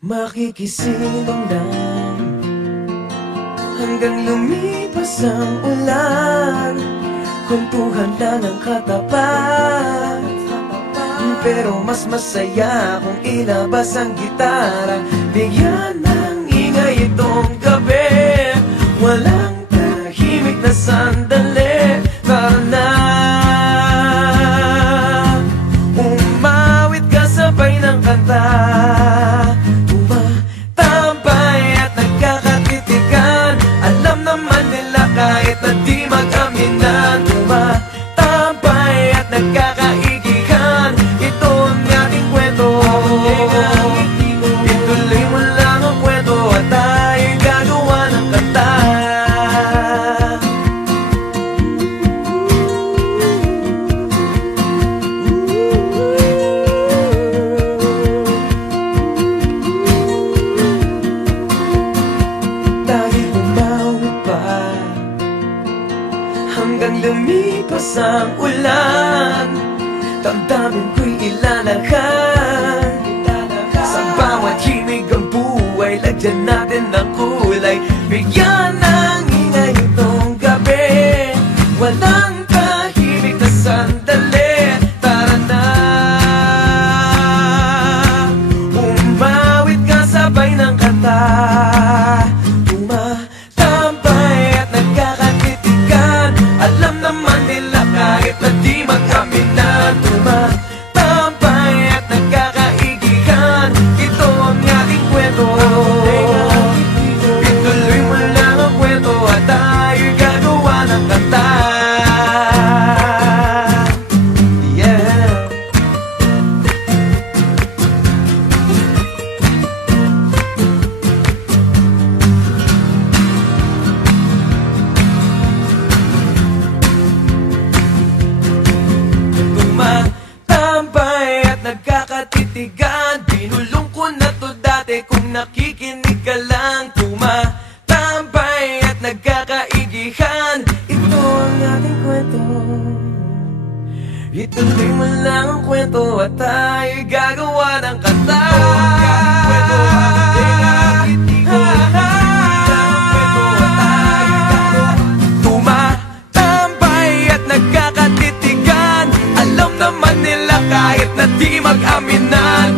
Makikisilong lang hanggang lumipas ang ulan. Kwentuhan lang ang katapat, pero mas masaya kung ilabas ang gitara. Bigyan ng ingay itong gabi, walang tahimik na sandali. Tara na, umawit ka sabay ng kanta. Tumatambay at nagkakatitigan, alam naman nila kahit na di mag-aminan. Tumatambay at nagkakaigihan, ito ang ating kwento. Ituloy mo lang ang kwento at tayo'y gagawa ng kanta. Tayo'y umawit pa hanggang lumipas ang ulan. Damdamin ko'y ilalakad, sa bawat himig ang buhay, lagyan natin ng kulay. Bigyan ng ingay itong gabi, walang tahimik na sandali. Tara na, umawit ka sabay ng kanta. Tumatambay at nagkakatitigan, alam naman nila kahit na di mag-aminan. Tumatambay at nagkakaigihan, ito ang ating kwento. Ituloy mo lang ang kwento at tayo'y gagawa ng kanta. Yeah. Tumatambay at nagkakatitigan, binulong ko na to dati kung nakikinig ka lang. Tumatambay at nagkakaigihan, ito ang ating kwento. Ituloy mo lang ang kwento at tayo'y gagawa ng kanta. Tumatambay at nagkakatitigan, alam naman nila kahit na di mag-aminan.